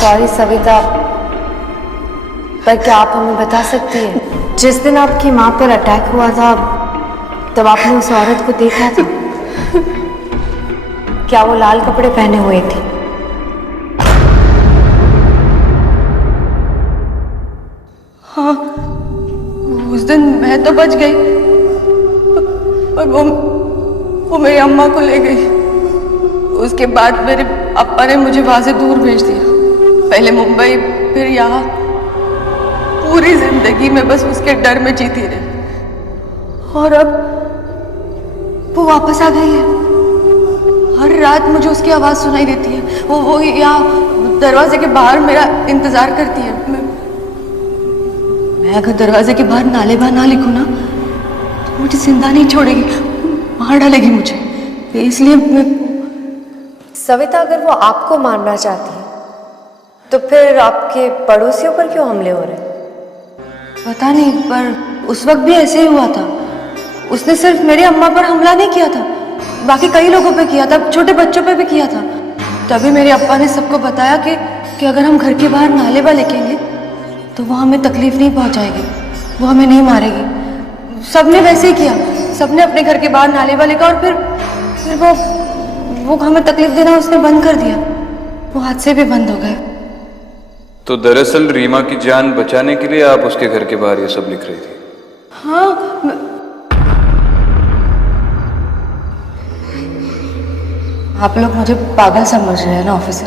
Sorry Savita, पर क्या आप हमें बता सकती हैं जिस दिन आपकी माँ पर अटैक हुआ था तब आपने उस औरत को देखा था? क्या वो लाल कपड़े पहने हुए थी? हाँ, उस दिन मैं तो बच गई, पर वो मेरी अम्मा को ले गई। उसके बाद मेरे पापा ने मुझे वहां से दूर भेज दिया, पहले मुंबई फिर यहाँ। पूरी जिंदगी में बस उसके डर में जीती रही, और अब वो वापस आ गई है। हर रात मुझे उसकी आवाज सुनाई देती है। वो यहाँ दरवाजे के बाहर मेरा इंतजार करती है। मैं अगर दरवाजे के बाहर नालेबा ना लिखूं ना तो मुझे जिंदा नहीं छोड़ेगी, मार डालेगी मुझे। इसलिए मैं... सविता, अगर वो आपको मारना चाहती है तो फिर आपके पड़ोसियों पर क्यों हमले हो रहे? पता नहीं, पर उस वक्त भी ऐसे ही हुआ था। उसने सिर्फ मेरी अम्मा पर हमला नहीं किया था, बाकी कई लोगों पे किया था, छोटे बच्चों पे भी किया था। तभी मेरे अब्बा ने सबको बताया कि अगर हम घर के बाहर नालेबा लिखेंगे तो वो हमें तकलीफ नहीं पहुंचाएगी, वो हमें नहीं मारेगी। सबने वैसे ही किया, सबने अपने घर के बाहर नालेबा लिखा, और फिर वो हमें तकलीफ देना उसने बंद कर दिया। वो हादसे भी बंद हो गए। तो दरअसल रीमा की जान बचाने के लिए आप उसके घर के बाहर ये सब लिख रही थी? हाँ, आप लोग मुझे पागल समझ रहे हैं ना ऑफिसर,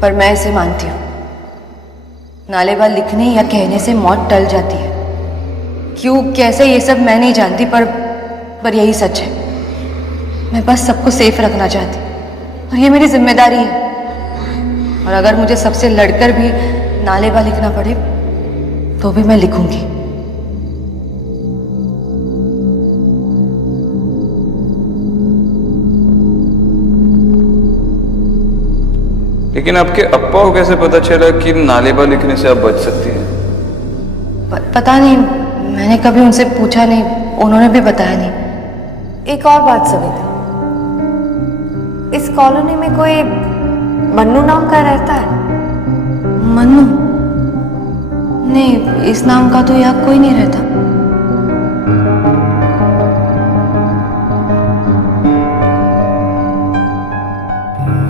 पर मैं इसे मानती हूँ। नालेबा लिखने या कहने से मौत टल जाती है। क्यों कैसे ये सब मैं नहीं जानती, पर यही सच है। मैं बस सबको सेफ रखना चाहती हूँ और ये मेरी जिम्मेदारी है। और अगर मुझे सबसे लड़कर भी नालेबा लिखना पड़े तो भी मैं लिखूंगी। लेकिन आपके अप्पा को कैसे पता चला कि नालेबा लिखने से आप बच सकती हैं? पता नहीं, मैंने कभी उनसे पूछा नहीं, उन्होंने भी बताया नहीं। एक और बात सविता, इस कॉलोनी में कोई मन्नू नाम का रहता है? मन्नू? नहीं, इस नाम का तो यहाँ कोई नहीं रहता।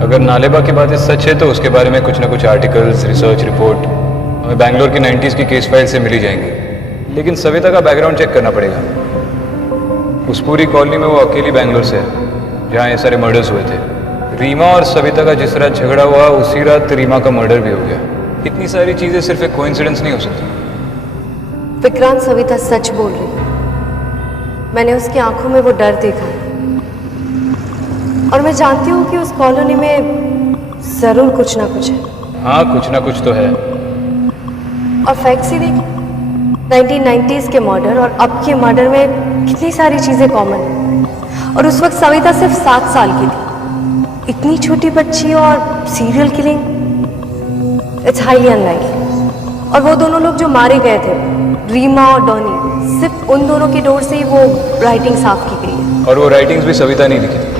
अगर नालेबा की बात सच है तो उसके बारे में कुछ ना कुछ आर्टिकल्स, रिसर्च रिपोर्ट हमें बैंगलोर की 90s की केस फाइल से मिल ही जाएंगी। लेकिन सविता का बैकग्राउंड चेक करना पड़ेगा। उस पूरी कॉलोनी में वो अकेली बैंगलोर से है जहाँ ये सारे मर्डर्स हुए थे। रीमा और सविता का जिस रात झगड़ा हुआ उसी रात रीमा का मर्डर भी हो गया। इतनी सारी चीजें सिर्फ एक कोइंसिडेंस नहीं हो सकती। विक्रांत, सविता सच बोल रही है। मैंने उसकी आंखों में वो डर देखा है, और मैं जानती हूँ कि उस कॉलोनी में जरूर कुछ ना कुछ है। हाँ, कुछ ना कुछ तो है। और फैक्ट्स ही देखिए, 1990s के मर्डर और अब के मर्डर में कितनी सारी चीजें कॉमन है। और उस वक्त सविता सिर्फ 7 साल की थी। इतनी छोटी बच्ची और serial killing, it's highly unlikely. और वो दोनों लोग जो मारे गए थे, रीमा और डॉनी, सिर्फ उन दोनों के डोर से ही वो राइटिंग साफ की गई है। और वो राइटिंग्स भी सविता नहीं लिखी थी।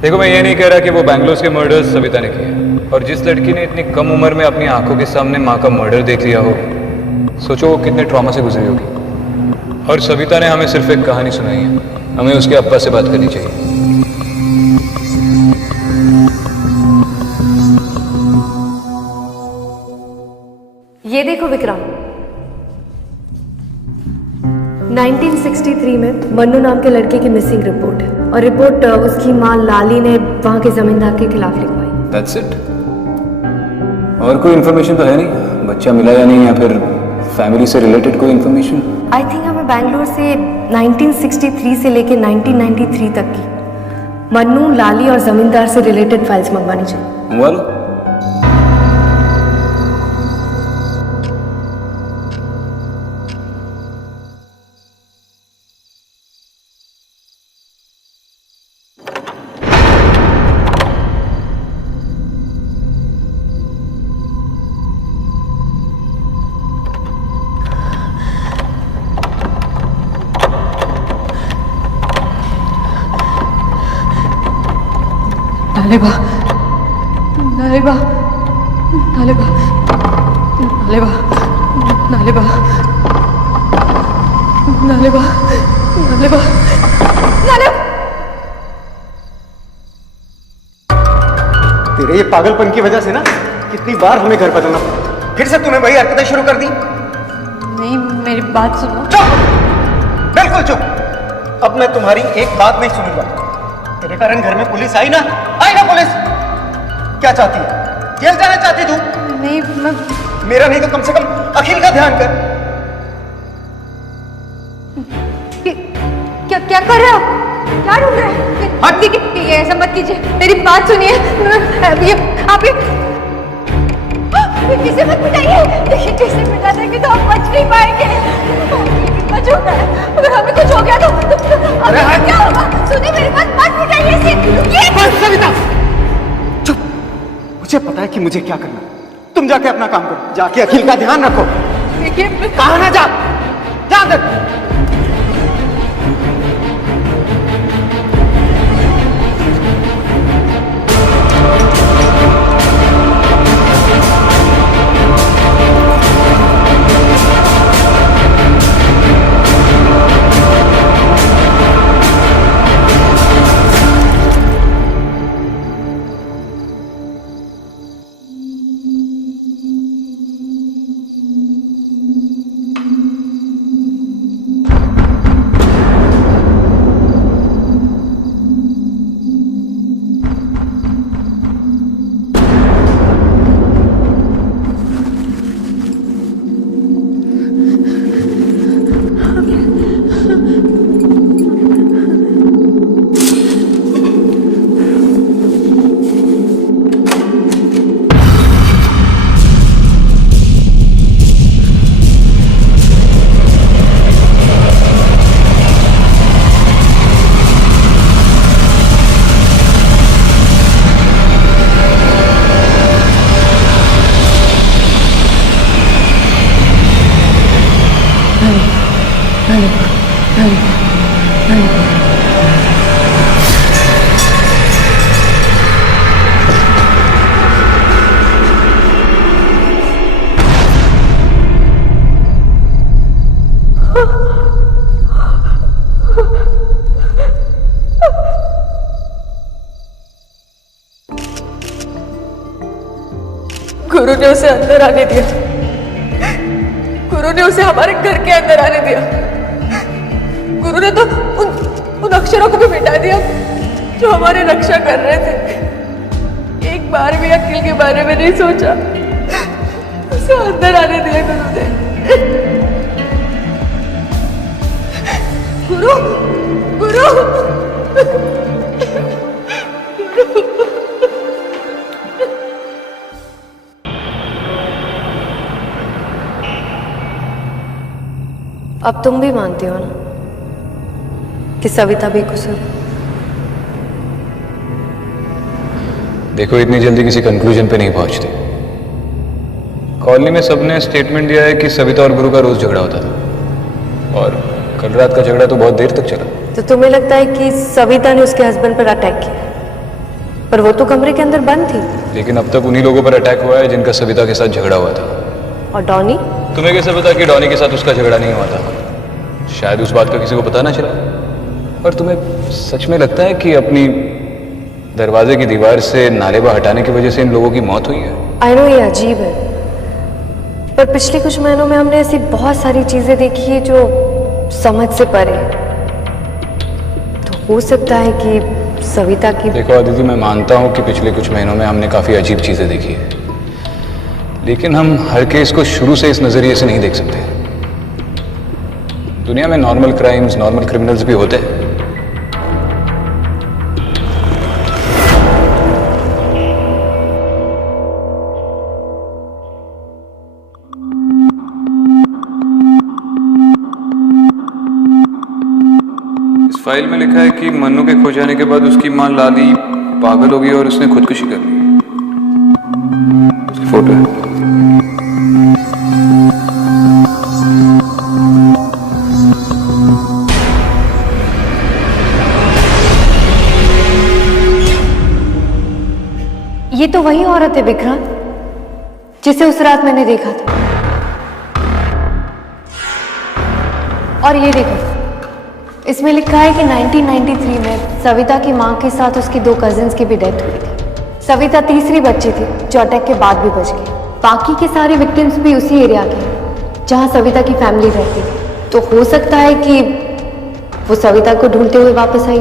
देखो, मैं ये नहीं कह रहा कि वो बैंगलोर के मर्डर्स सविता ने किए, और जिस लड़की ने इतनी कम उम्र में अपनी आंखों के सामने माँ का मर्डर देख लिया हो, सोचो वो कितने ट्रॉमा से गुजरी होगी। और सविता ने हमें सिर्फ एक कहानी सुनाई है, हमें उसके अप्पा से बात करनी चाहिए। ये देखो विक्रम, 1963 में मन्नू नाम के लड़के की मिसिंग रिपोर्ट है, और रिपोर्ट उसकी माँ लाली ने वहां के जमींदार के खिलाफ लिखवाई। That's it? और कोई इन्फॉर्मेशन तो है नहीं? बच्चा मिला या नहीं, या फिर फैमिली से रिलेटेड कोई इन्फॉर्मेशन? आई थिंक हमें बैंगलोर से 1963 से लेकर 1993 तक की मन्नू, लाली और जमींदार से रिलेटेड फाइल्स मंगवानी चाहिए। वालो नालेबा नालेबा नालेबा नालेबा नालेबा नालेबा नालेबा नालेबा। तेरे ये पागलपन की वजह से ना कितनी बार हमें घर बदलना पड़ा, फिर से तूने वही हरकतें शुरू कर दी। नहीं, मेरी बात सुनो। चुप, बिल्कुल चुप। अब मैं तुम्हारी एक बात नहीं सुनूंगा। तेरे कारण घर में पुलिस आई ना पुलिस। क्या चाहती है? जेल जाना चाहती तू? नहीं, मैं मेरा नहीं तो कम से कम अखिल का ध्यान कर। क्या क्या कर रहे हो? क्या ढूंढ रहे हैं? हट! ये ऐसा मत कीजिए, मेरी बात सुनिए। ये आप ये किसे मत पिटाइए। देखिए किसे पिटा देंगे तो हम बच नहीं पाएंगे। कितना छोटा है, अगर हमें कुछ हो गया तो अरे हट! क्या होगा? सुनिए मेरी बात, मत पिटाइए इसे। रुकिए। बस सविता, चुप। मुझे पता है कि मुझे क्या करना है। तुम जाके अपना काम करो, जाके अखिल का ध्यान रखो। देखिए कहा ना जा अंदर। गुरु ने उसे अंदर आने दिया। गुरु ने उसे हमारे घर के अंदर आने दिया। गुरु ने तो उन अक्षरों को भी मिटा दिया जो हमारी रक्षा कर रहे थे। एक बार भी अखिल के बारे में नहीं सोचा। उसे अंदर आने दिया गुरु ने। गुरु गुरु अब तुम भी मानती हो ना कि सविता बेकसूर? देखो, इतनी जल्दी किसी कंक्लूजन पे नहीं पहुंचते। कॉलोनी में सबने स्टेटमेंट दिया है कि सविता और गुरु का रोज झगड़ा होता था, और कल रात का झगड़ा तो बहुत देर तक चला। तो तुम्हें लगता है कि सविता ने उसके हस्बैंड पर अटैक किया? पर वो तो कमरे के अंदर बंद थी। लेकिन अब तक उन्हीं लोगों पर अटैक हुआ है जिनका सविता के साथ झगड़ा हुआ था। और डॉनी? तुम्हें कैसे पता कि डॉनी के साथ उसका झगड़ा नहीं हुआ था? शायद उस बात का किसी को पता ना चला। और तुम्हें सच में लगता है कि अपनी दरवाजे की दीवार से नालेबा हटाने की वजह से इन लोगों की मौत हुई है? आई नो ये अजीब है, पर पिछले कुछ महीनों में हमने ऐसी बहुत सारी चीजें देखी है जो समझ से परे। तो हो सकता है कि सविता की। देखो अदिति, मैं मानता हूं कि पिछले कुछ महीनों में हमने काफी अजीब चीजें देखी है, लेकिन हम हर केस को शुरू से इस नजरिए से नहीं देख सकते। दुनिया में नॉर्मल क्राइम्स, नॉर्मल क्रिमिनल्स भी होते हैं। इस फाइल में लिखा है कि मन्नू के खो जाने के बाद उसकी मां लाली पागल हो गई और उसने खुदकुशी कर ली। उसकी फोटो है। ये तो वही औरत है विक्रांत जिसे उस रात मैंने देखा था। और ये देखो, इसमें लिखा है कि 1993 में सविता की मां के साथ उसकी 2 कजिन्स की भी डेथ हुई थी। सविता तीसरी बच्ची थी जो अटैक के बाद भी बच गई। बाकी के सारे विक्टिम्स भी उसी एरिया के हैं जहां सविता की फैमिली रहती थी। तो हो सकता है कि वो सविता को ढूंढते हुए वापस आई।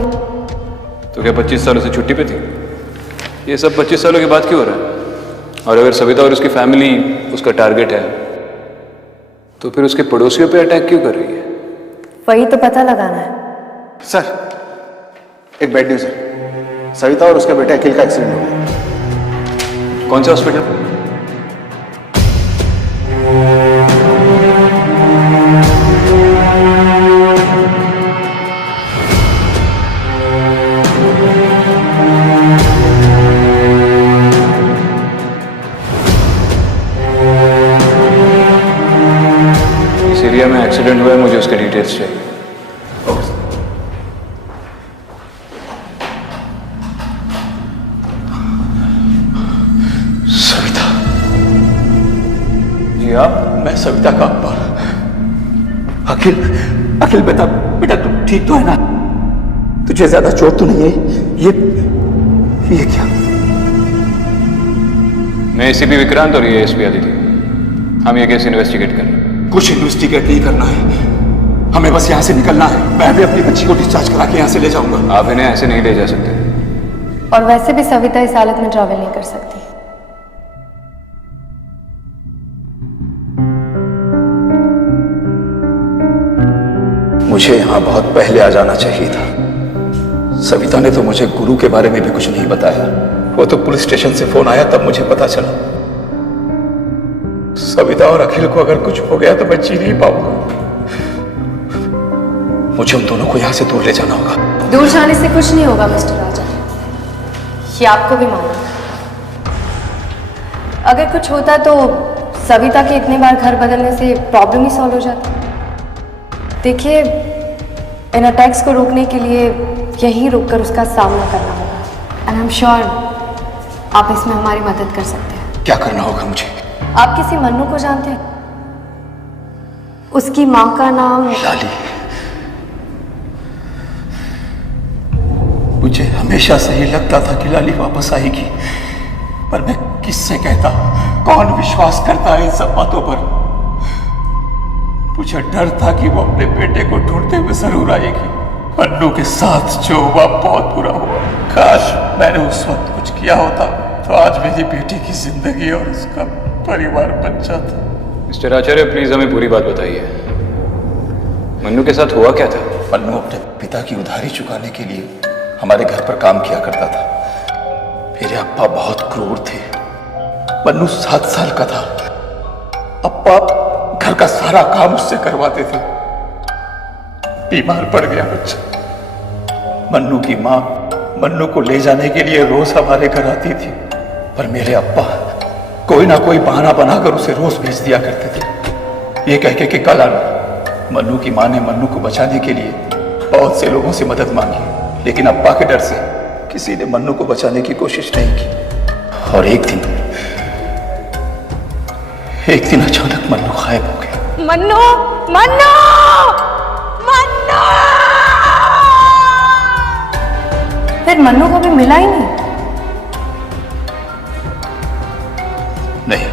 तो क्या 25 सालों से छुट्टी पे थी? ये सब 25 सालों के बाद क्यों हो रहा है? और अगर सविता और उसकी फैमिली उसका टारगेट है तो फिर उसके पड़ोसियों पे अटैक क्यों कर रही है? वही तो पता लगाना है। सर, एक बैड न्यूज है। सविता और उसका बेटा अखिल का एक्सीडेंट हो गया। कौन सा हॉस्पिटल? इस एरिया में एक्सीडेंट हुआ है, मुझे उसके डिटेल्स चाहिए। सविता। जी आप? मैं सविता का अब्बा। अखिल, अखिल बेटा, बेटा तू ठीक तो है ना? तुझे ज्यादा चोट तो नहीं है? ये क्या? मैं एसीपी विक्रांत और ये एसपी आदित्य। हम ये केस इन्वेस्टिगेट कर रहे हैं। कुछ इन्वेस्टिगेट नहीं करना है, हमें बस यहाँ से निकलना है। मैं भी अपनी बच्ची को डिस्चार्ज करा के यहाँ से ले जाऊंगा। आप इन्हें ऐसे नहीं ले जा सकते। और वैसे भी सविता इस हालत में ट्रैवल नहीं कर सकती। मुझे यहाँ बहुत पहले आ जाना चाहिए था। सविता ने तो मुझे गुरु के बारे में भी कुछ नहीं बताया। वो तो पुलिस स्टेशन से फोन आया तब मुझे पता चला। सविता और अखिल को अगर कुछ हो गया तो मैं जी नहीं पाऊंगा। मुझे उन दोनों को यहां से दूर ले जाना होगा। दूर जाने से कुछ नहीं होगा मिस्टर राजा, ये आपको भी मालूम है। अगर कुछ होता तो सविता के इतने बार घर बदलने से प्रॉब्लम ही सॉल्व हो जाती। देखिए, इन अटैक्स को रोकने के लिए यहीं रुककर उसका सामना करना होगा। एंड आई एम श्योर आप इसमें हमारी मदद कर सकते हैं। क्या करना होगा मुझे? आप किसी मन्नू को जानते हैं? उसकी माँ का नाम लाली। मुझे हमेशा से ही लगता था कि लाली वापस आएगी, पर मैं किससे कहता? कौन विश्वास करता है इन सब बातों पर? मुझे डर था कि वो अपने बेटे को ढूंढते हुए जरूर आएगी। मन्नू के साथ जो हुआ बहुत बुरा हुआ। काश मैंने उस वक्त कुछ किया होता तो आज मेरी बेटी की जिंदगी और उसका परिवार बन जाता। मिस्टर आचार्य, प्लीज हमें पूरी बात बताइए। मन्नू के साथ हुआ क्या था? मन्नू अपने पिता की उधारी चुकाने के लिए हमारे घर पर काम किया करता था। मेरे अप्पा बहुत क्रूर थे। मन्नू 7 साल का था। अप्पा घर का सारा काम उससे करवाते थे। बीमार पड़ गया बच्चा। मन्नू की माँ मन्नू को ले जाने के लिए रोज हमारे घर आती थी, पर मेरे अप्पा कोई ना कोई बहाना बनाकर उसे रोज भेज दिया करते थे, ये कह के कि कल आना। मन्नू की माँ ने मन्नू को बचाने के लिए बहुत से लोगों से मदद मांगी, लेकिन अप्पा के डर से किसी ने मन्नू को बचाने की कोशिश नहीं की। और एक दिन अचानक मन्नू गायब हो गया। मन्नू, मन्नू, मन्नू! फिर मन्नू को भी मिला ही नहीं। नहीं,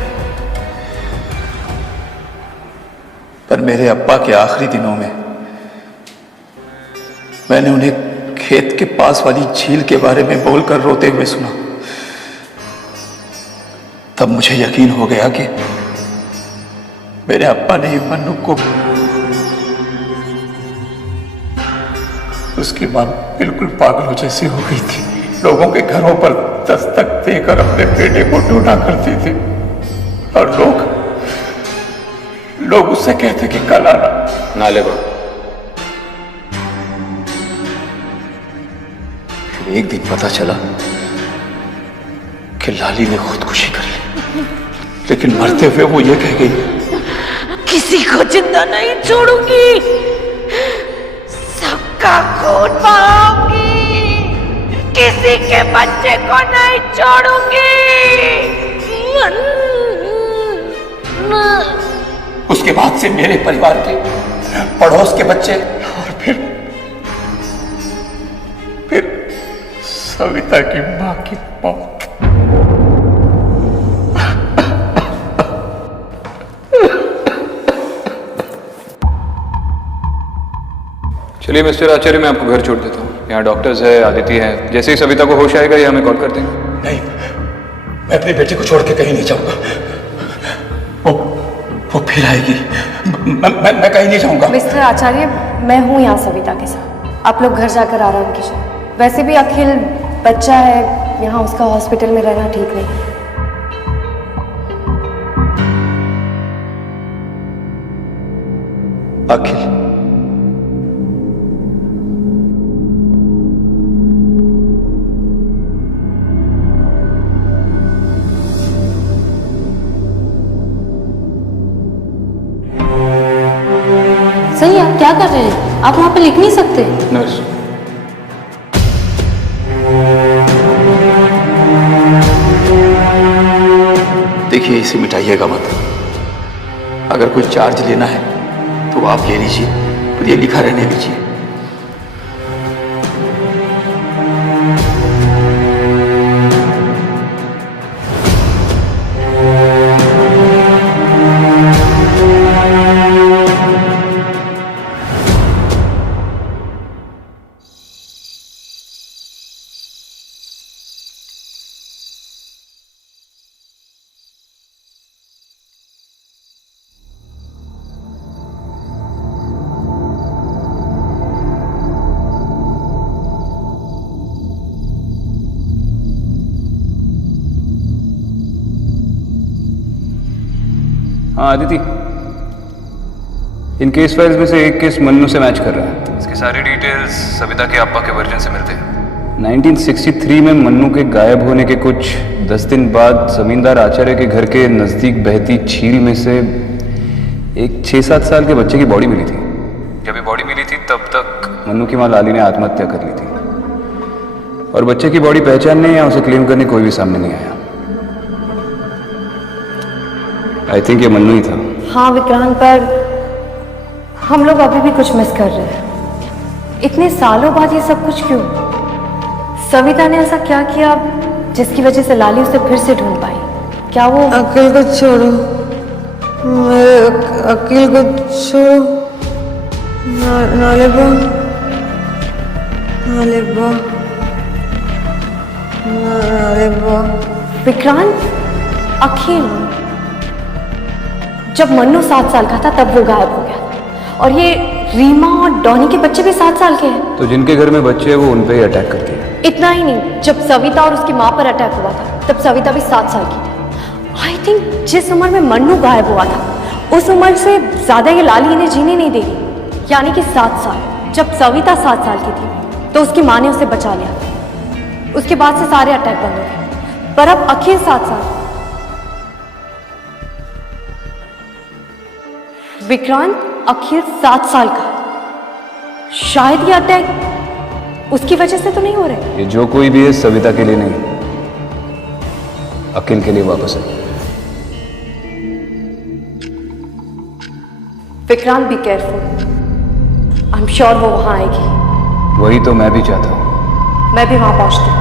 पर मेरे अप्पा के आखिरी दिनों में मैंने उन्हें खेत के पास वाली झील के बारे में बोलकर रोते हुए सुना। तब मुझे यकीन हो गया कि मेरे अप्पा ने मन्नू को, उसकी मां बिल्कुल पागलों जैसी हो गई थी। लोगों के घरों पर दस्तक देकर अपने बेटे को ढूंढा करती थी, और लोग उससे कहते कि कल आना। नाले को फिर एक दिन पता चला कि लाली ने खुदकुशी कर ली, लेकिन मरते हुए वो ये कह गई, किसी को जिंदा नहीं छोड़ूंगी, सबका खून बहाऊंगी, किसी के बच्चे को नहीं छोड़ूंगी। उसके बाद से मेरे परिवार के, पड़ोस के बच्चे और फिर सविता की मां की मौत। चलिए मिस्टर आचार्य, मैं आपको घर छोड़ देता हूँ। यहाँ डॉक्टर्स है, आदिति है। जैसे ही सविता को होश आएगा ये हमें कॉल कर देंगे। नहीं, मैं अपनी बेटी को छोड़ के कहीं नहीं जाऊंगा। वो फिर आएगी। मैं कहीं नहीं जाऊंगा। मिस्टर आचार्य, मैं हूँ यहाँ सविता के साथ। आप लोग घर जाकर आराम कीजिए। वैसे भी अखिल बच्चा है, यहाँ उसका हॉस्पिटल में रहना ठीक नहीं। अखिल, सही आप क्या कर रहे हैं? आप वहाँ पे लिख नहीं सकते? नर्स, देखिए इसे मिटाइएगा मत। अगर कोई चार्ज लेना है तो आप ले लीजिए, पर ये लिखा रहने दीजिए। हाँ आदिति, इन केस फाइल्स में से एक केस मन्नू से मैच कर रहा है। इसकी सारी डिटेल्स सविता के अप्पा के वर्जन से मिलते हैं। 1963 में मन्नू के गायब होने के कुछ 10 दिन बाद जमींदार आचार्य के घर के नजदीक बहती झील में से एक 6-7 साल के बच्चे की बॉडी मिली थी। जब ये बॉडी मिली थी तब तक मन्नू की मां लाली ने आत्महत्या कर ली थी और बच्चे की बॉडी पहचानने या उसे क्लेम करने कोई भी सामने नहीं आया। आई थिंक ये मन्नू ही था। हाँ विक्रांत, पर हम लोग अभी भी कुछ मिस कर रहे हैं। इतने सालों बाद ये सब कुछ क्यों? सविता ने ऐसा क्या किया जिसकी वजह से लाली उसे फिर से ढूंढ पाई? क्या वो अकिल को छोड़ो, मेरे अकिल को छोड़ो। नालेबा, नालेबा, नालेबा। विक्रांत, अखिल जब मन्नू 7 साल का था तब वो गायब हो गया और ये रीमा और डॉनी के बच्चे भी 7 साल के हैं। तो जिनके घर में बच्चे हैं वो उन पे ही अटैक करती है। इतना ही नहीं, जब सविता और उसकी माँ पर अटैक हुआ था तब सविता भी 7 साल की थी। आई थिंक जिस उम्र में मन्नू गायब हुआ था उस उम्र से ज्यादा ये लाली इन्हें जीने नहीं देगी, यानी कि 7 साल। जब सविता 7 साल की थी तो उसकी माँ ने उसे बचा लिया। उसके बाद से सारे अटैक बंद हो गए, पर अब अखिल 7 साल। विक्रांत, अखिल 7 साल का, शायद ये अटैक उसकी वजह से तो नहीं हो रहे। ये जो कोई भी है सविता के लिए नहीं, अकिल के लिए वापस है। Vikrant, be careful. I am sure वो वहां आएगी। वही तो मैं भी चाहता हूं। मैं भी वहां पहुंचती हूँ।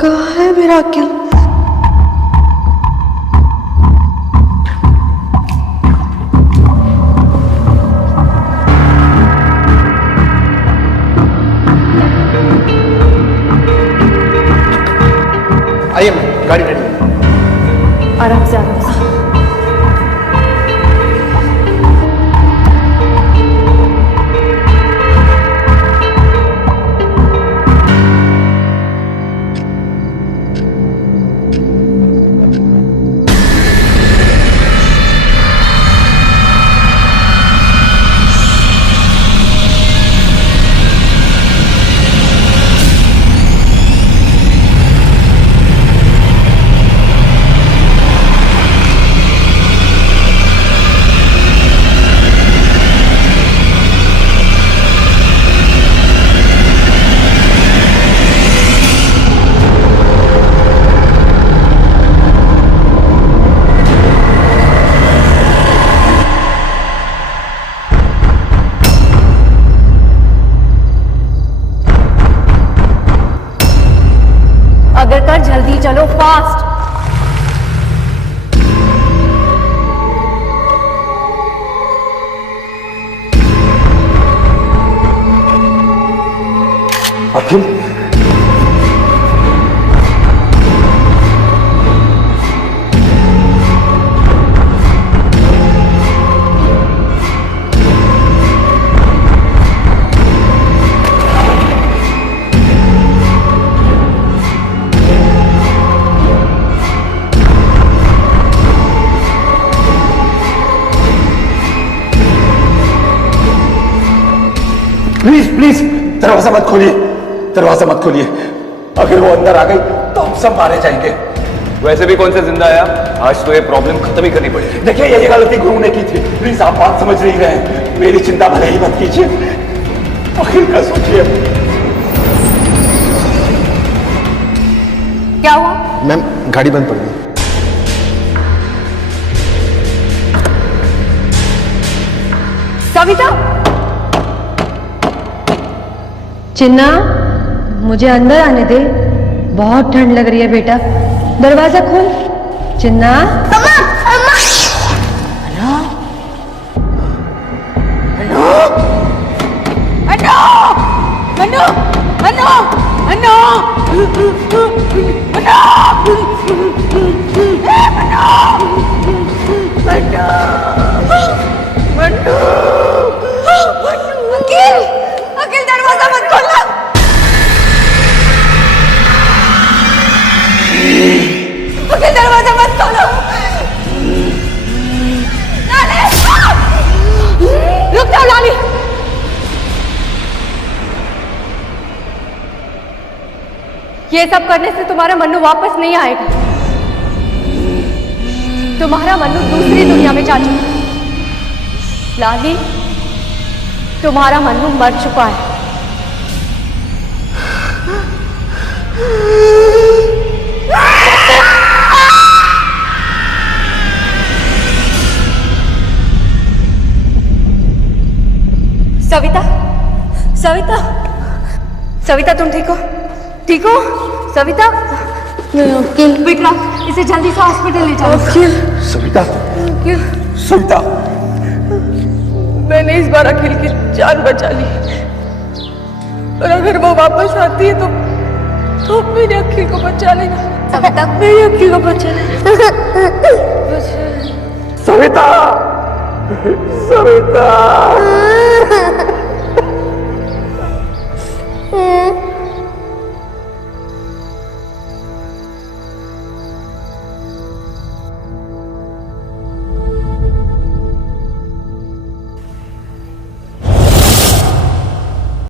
कहाँ है मेरा अकिल? आइए मैम, गाड़ी रेडी है। आराम से, आराम से। चलो फास्ट। अखिल, प्लीज प्लीज दरवाजा मत खोलिए, दरवाजा मत खोलिए। अगर वो अंदर आ गई तो हम सब मारे जाएंगे। वैसे भी कौन सा जिंदा आया, आज तो ये प्रॉब्लम खत्म ही करनी पड़ेगी। देखिए ये गलती गुरु ने की थी, प्लीज आप बात समझ नहीं रहे। मेरी चिंता भले ही मत कीजिए, अखिल का सोचिए। क्या हुआ? मैम गाड़ी बंद पड़ गई। सविता, चिन्ना, मुझे अंदर आने दे, बहुत ठंड लग रही है बेटा, दरवाजा खोल। चिन्ना, अखिल दरवाजा मत खोलना। अखिल दरवाजा मत खोलो। लाली, रुक जाओ लाली। ये सब करने से तुम्हारा मन्नू वापस नहीं आएगा। तुम्हारा मन्नू दूसरी दुनिया में जा चुका है। लाली, तुम्हारा मन्नू मर चुका है। सविता, सविता, सविता तुम ठीक हो? ठीक हो सविता? विक्रम, इसे जल्दी से हॉस्पिटल ले जाओ। सविता, सविता, मैंने इस बार अखिल की जान बचा ली, और अगर वो वापस आती है तो मेरे अखिल को बचा लेना। सविता, मेरे अखिल को बचा लेना। सविता, सविता।